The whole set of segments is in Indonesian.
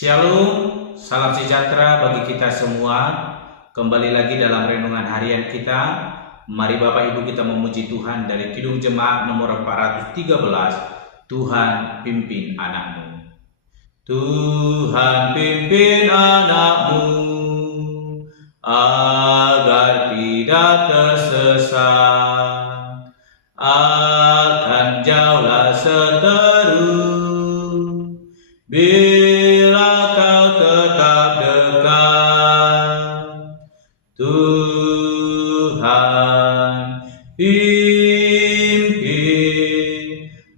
Shalom, salam sejahtera bagi kita semua. Kembali lagi dalam renungan harian kita. Mari Bapak Ibu kita memuji Tuhan dari Kidung Jemaat nomor 413. Tuhan pimpin anakmu. Tuhan pimpin anakmu agar tidak tersesat, akan jauhlah seteru bila kau tetap dekat. Tuhan pimpin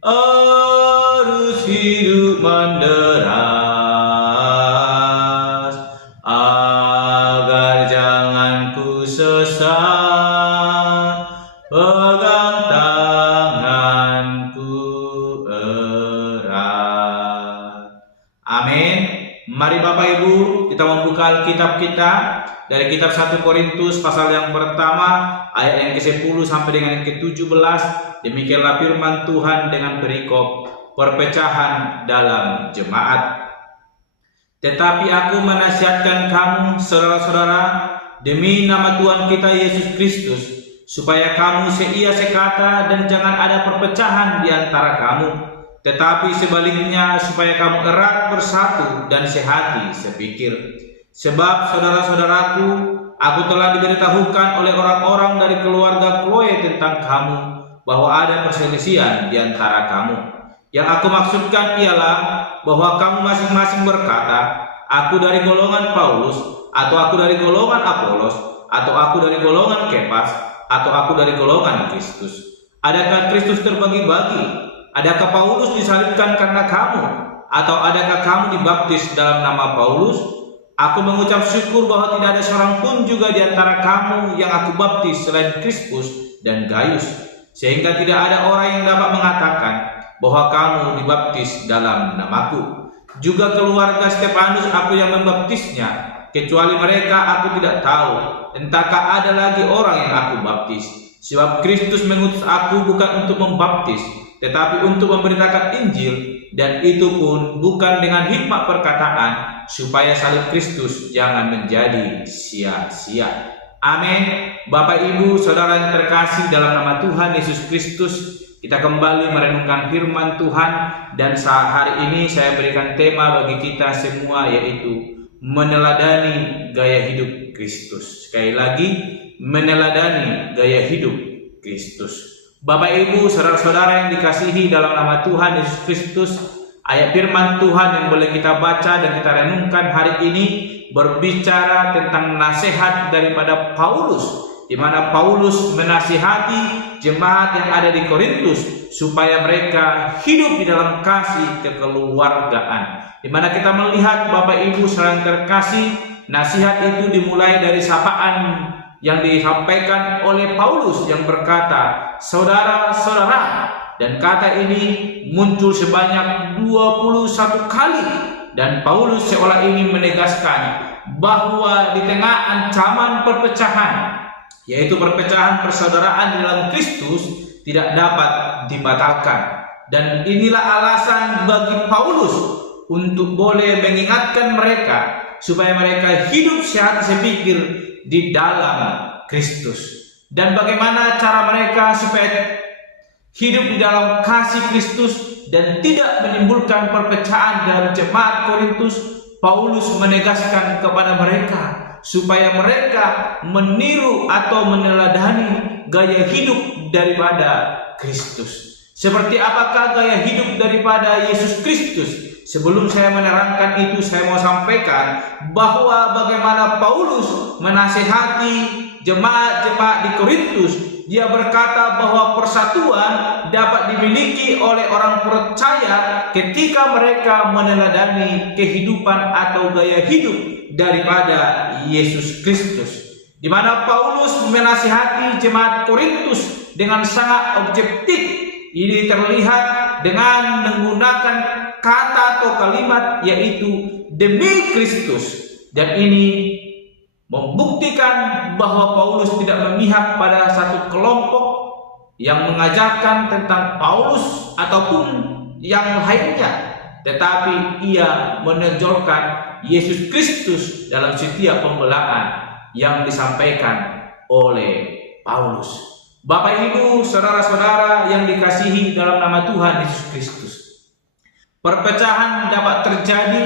arus hidup menderas, agar jangan ku sesat, pegang tanganku erat. Amin. Mari Bapak Ibu kita membuka Alkitab kita dari kitab 1 Korintus pasal yang pertama ayat yang ke-10 sampai dengan yang ke-17. Demikianlah firman Tuhan dengan perikop perpecahan dalam jemaat. Tetapi aku menasihatkan kamu saudara-saudara demi nama Tuhan kita Yesus Kristus, supaya kamu seia sekata dan jangan ada perpecahan di antara kamu, tetapi sebaliknya supaya kamu erat bersatu dan sehati sepikir. Sebab saudara-saudaraku, aku telah diberitahukan oleh orang-orang dari keluarga Chloe tentang kamu, bahwa ada perselisihan di antara kamu. Yang aku maksudkan ialah bahwa kamu masing-masing berkata, aku dari golongan Paulus, atau aku dari golongan Apolos, atau aku dari golongan Kefas, atau aku dari golongan Kristus. Adakah Kristus terbagi-bagi? Adakah Paulus disalibkan karena kamu? Atau adakah kamu dibaptis dalam nama Paulus? Aku mengucap syukur bahwa tidak ada seorang pun juga di antara kamu yang aku baptis selain Krispus dan Gaius, sehingga tidak ada orang yang dapat mengatakan bahwa kamu dibaptis dalam namaku. Juga keluarga Stefanus aku yang membaptisnya, kecuali mereka aku tidak tahu, entahkah ada lagi orang yang aku baptis. Sebab Kristus mengutus aku bukan untuk membaptis, tetapi untuk memberitakan Injil, dan itu pun bukan dengan hikmat perkataan, supaya salib Kristus jangan menjadi sia-sia. Amin. Bapak Ibu saudara yang terkasih dalam nama Tuhan Yesus Kristus, kita kembali merenungkan firman Tuhan, dan hari ini saya berikan tema bagi kita semua, yaitu meneladani gaya hidup Kristus. Sekali lagi, meneladani gaya hidup Kristus. Bapak Ibu saudara-saudara yang dikasihi dalam nama Tuhan Yesus Kristus, ayat firman Tuhan yang boleh kita baca dan kita renungkan hari ini berbicara tentang nasihat daripada Paulus, di mana Paulus menasihati jemaat yang ada di Korintus supaya mereka hidup di dalam kasih kekeluargaan. Di mana kita melihat Bapak Ibu saudara yang terkasih, nasihat itu dimulai dari sapaan yang disampaikan oleh Paulus yang berkata, saudara-saudara, dan kata ini muncul sebanyak 21 kali, dan Paulus seolah ingin menegaskan bahwa di tengah ancaman perpecahan, yaitu perpecahan persaudaraan dalam Kristus, tidak dapat dibatalkan. Dan inilah alasan bagi Paulus untuk boleh mengingatkan mereka supaya mereka hidup sehat sepikir di dalam Kristus. Dan bagaimana cara mereka supaya hidup di dalam kasih Kristus dan tidak menimbulkan perpecahan dalam jemaat Korintus. Paulus menegaskan kepada mereka supaya mereka meniru atau meneladani gaya hidup daripada Kristus. Seperti apakah gaya hidup daripada Yesus Kristus? Sebelum saya menerangkan itu, saya mau sampaikan bahwa bagaimana Paulus menasihati jemaat-jemaat di Korintus. Dia berkata bahwa persatuan dapat dimiliki oleh orang percaya ketika mereka meneladani kehidupan atau gaya hidup daripada Yesus Kristus. Di mana Paulus menasihati jemaat Korintus dengan sangat objektif. Ini terlihat dengan menggunakan kata atau kalimat yaitu demi Kristus, dan ini membuktikan bahwa Paulus tidak memihak pada satu kelompok yang mengajarkan tentang Paulus ataupun yang lainnya, tetapi ia menonjolkan Yesus Kristus dalam setiap pembelaan yang disampaikan oleh Paulus. Bapak Ibu, saudara-saudara yang dikasihi dalam nama Tuhan Yesus Kristus, perpecahan dapat terjadi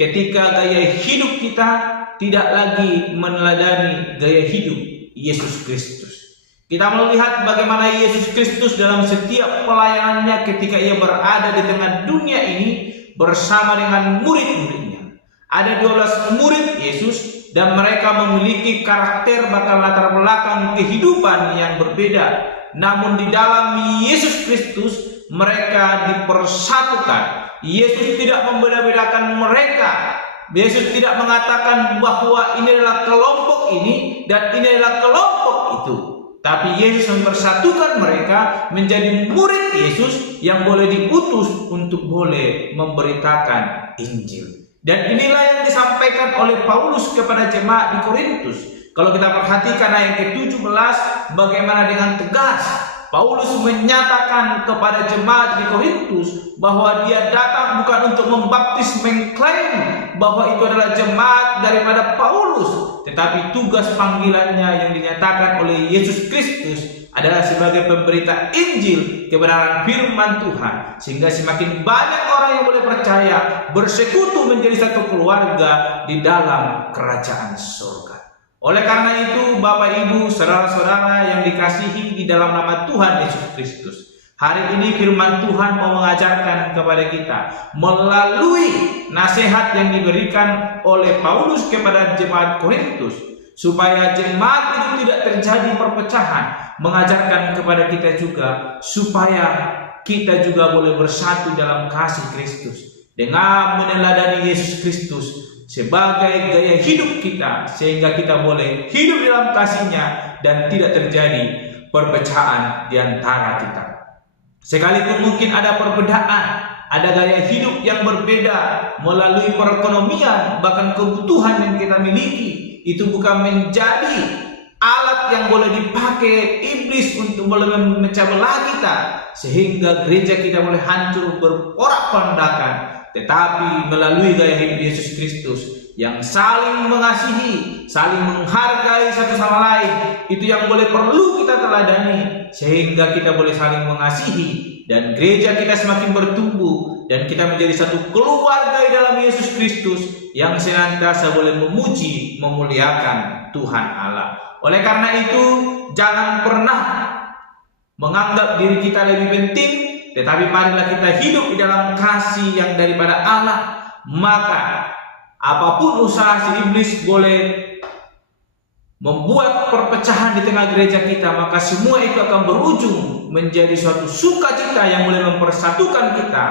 ketika gaya hidup kita tidak lagi meneladani gaya hidup Yesus Kristus. Kita melihat bagaimana Yesus Kristus dalam setiap pelayanannya ketika ia berada di tengah dunia ini bersama dengan murid-muridnya. Ada 12 murid Yesus dan mereka memiliki karakter bahkan latar belakang kehidupan yang berbeda. Namun di dalam Yesus Kristus mereka dipersatukan. Yesus tidak membeda-bedakan mereka. Yesus tidak mengatakan bahwa ini adalah kelompok ini dan ini adalah kelompok itu. Tapi Yesus mempersatukan mereka menjadi murid Yesus yang boleh diutus untuk boleh memberitakan Injil. Dan inilah yang disampaikan oleh Paulus kepada jemaat di Korintus. Kalau kita perhatikan ayat ke-17, bagaimana dengan tegas Paulus menyatakan kepada jemaat di Korintus bahwa dia datang bukan untuk membaptis, mengklaim bahwa itu adalah jemaat daripada Paulus, tetapi tugas panggilannya yang dinyatakan oleh Yesus Kristus adalah sebagai pemberita Injil, kebenaran firman Tuhan, sehingga semakin banyak orang yang boleh percaya bersekutu menjadi satu keluarga di dalam kerajaan surga. Oleh karena itu, Bapak Ibu, saudara-saudara yang dikasihi di dalam nama Tuhan Yesus Kristus, hari ini firman Tuhan mau mengajarkan kepada kita melalui nasihat yang diberikan oleh Paulus kepada jemaat Korintus, supaya jemaat itu tidak terjadi perpecahan, mengajarkan kepada kita juga supaya kita juga boleh bersatu dalam kasih Kristus dengan meneladani Yesus Kristus sebagai gaya hidup kita, sehingga kita boleh hidup dalam kasih-Nya dan tidak terjadi perpecahan di antara kita. Sekalipun mungkin ada perbedaan, ada gaya hidup yang berbeda melalui perekonomian, bahkan kebutuhan yang kita miliki, itu bukan menjadi alat yang boleh dipakai iblis untuk boleh memecah belah kita, sehingga gereja kita boleh hancur berporak-porandakan. Tetapi melalui gaya hidup Yesus Kristus yang saling mengasihi, saling menghargai satu sama lain, itu yang boleh perlu kita teladani, sehingga kita boleh saling mengasihi dan gereja kita semakin bertumbuh dan kita menjadi satu keluarga di dalam Yesus Kristus yang senantiasa boleh memuji, memuliakan Tuhan Allah. Oleh karena itu, jangan pernah menganggap diri kita lebih penting, tetapi marilah kita hidup di dalam kasih yang daripada Allah. Maka apapun usaha si iblis boleh membuat perpecahan di tengah gereja kita, maka semua itu akan berujung menjadi suatu sukacita yang boleh mempersatukan kita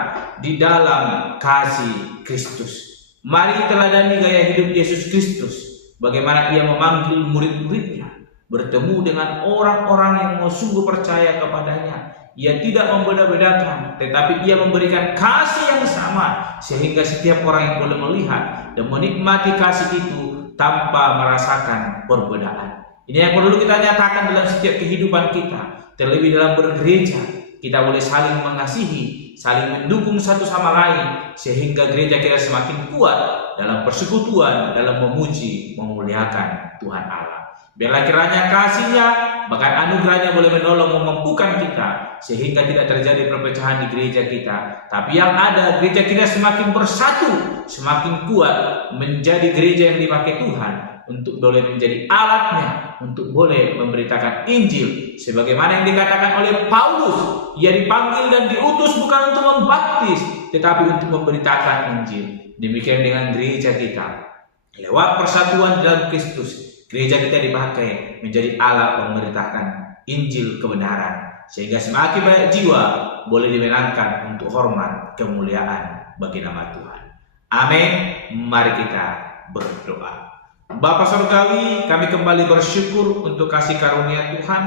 di dalam kasih Kristus. Mari teladani gaya hidup Yesus Kristus, bagaimana ia memanggil murid-muridnya bertemu dengan orang-orang yang mau sungguh percaya kepadanya. Ia tidak membeda-bedakan, tetapi ia memberikan kasih yang sama, sehingga setiap orang yang boleh melihat dan menikmati kasih itu tanpa merasakan perbedaan. Ini yang perlu kita nyatakan dalam setiap kehidupan kita, terlebih dalam bergereja. Kita boleh saling mengasihi, saling mendukung satu sama lain, sehingga gereja kita semakin kuat dalam persekutuan, dalam memuji, memuliakan Tuhan Allah. Biarlah kiranya kasih-Nya, bahkan anugerah-Nya boleh menolong memampukan kita, sehingga tidak terjadi perpecahan di gereja kita. Tapi yang ada, gereja kita semakin bersatu, semakin kuat, menjadi gereja yang dipakai Tuhan, untuk boleh menjadi alatnya, untuk boleh memberitakan Injil. Sebagaimana yang dikatakan oleh Paulus, ia dipanggil dan diutus bukan untuk membaptis, tetapi untuk memberitakan Injil. Demikian dengan gereja kita. Lewat persatuan dalam Kristus, gereja kita dipakai menjadi alat memberitakan Injil kebenaran, sehingga semakin banyak jiwa boleh dimenangkan untuk hormat kemuliaan bagi nama Tuhan. Amin. Mari kita berdoa. Bapa Surgawi, kami kembali bersyukur untuk kasih karunia Tuhan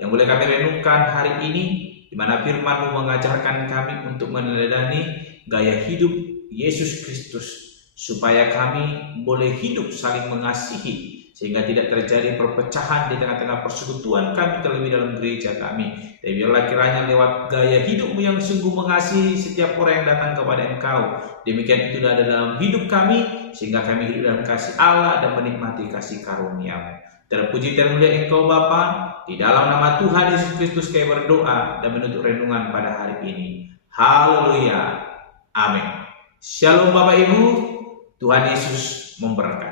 yang boleh kami renungkan hari ini, di mana firman-Mu mengajarkan kami untuk meneladani gaya hidup Yesus Kristus, supaya kami boleh hidup saling mengasihi, sehingga tidak terjadi perpecahan di tengah-tengah persekutuan kami, terlebih dalam gereja kami. Dan biarlah kiranya lewat gaya hidupmu yang sungguh mengasihi setiap orang yang datang kepada Engkau, demikian itu ada dalam hidup kami, sehingga kami hidup dalam kasih Allah dan menikmati kasih karunia-Mu. Terpuji termulia Engkau Bapa, di dalam nama Tuhan Yesus Kristus kami berdoa dan menutup renungan pada hari ini. Haleluya. Amin. Shalom Bapak Ibu, Tuhan Yesus memberkati.